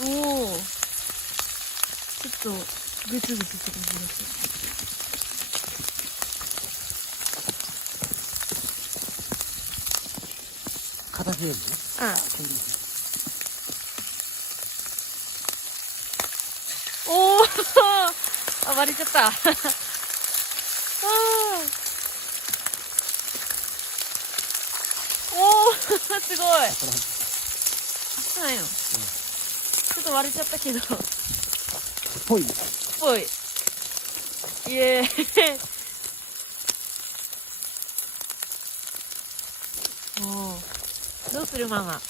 おお、ちょっとグツグツって感じです。形よりね。おおあ、割れちゃったあー、おおすごい。あ、そうなんよ。ちょっと割れちゃったけどぽい。ぽい。イエーイおお、どうするママ。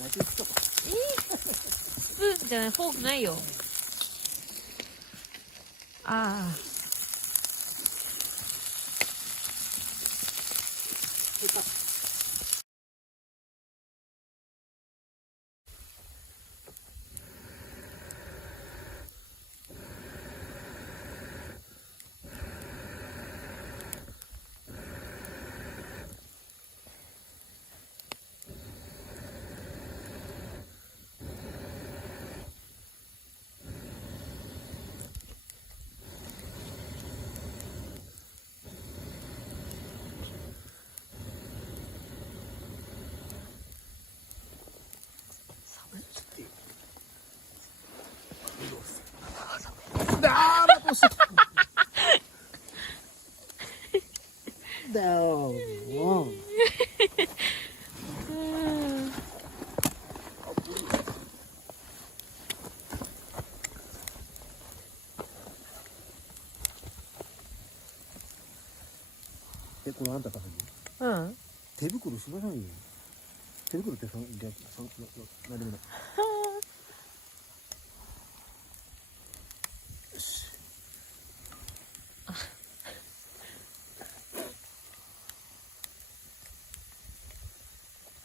大丈夫か。スプーンじゃない、フォークないよ。ああ。だよ。これあんたかうん。手袋しましょうよ。手袋って何でもない。よし。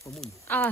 重いよ。ああ。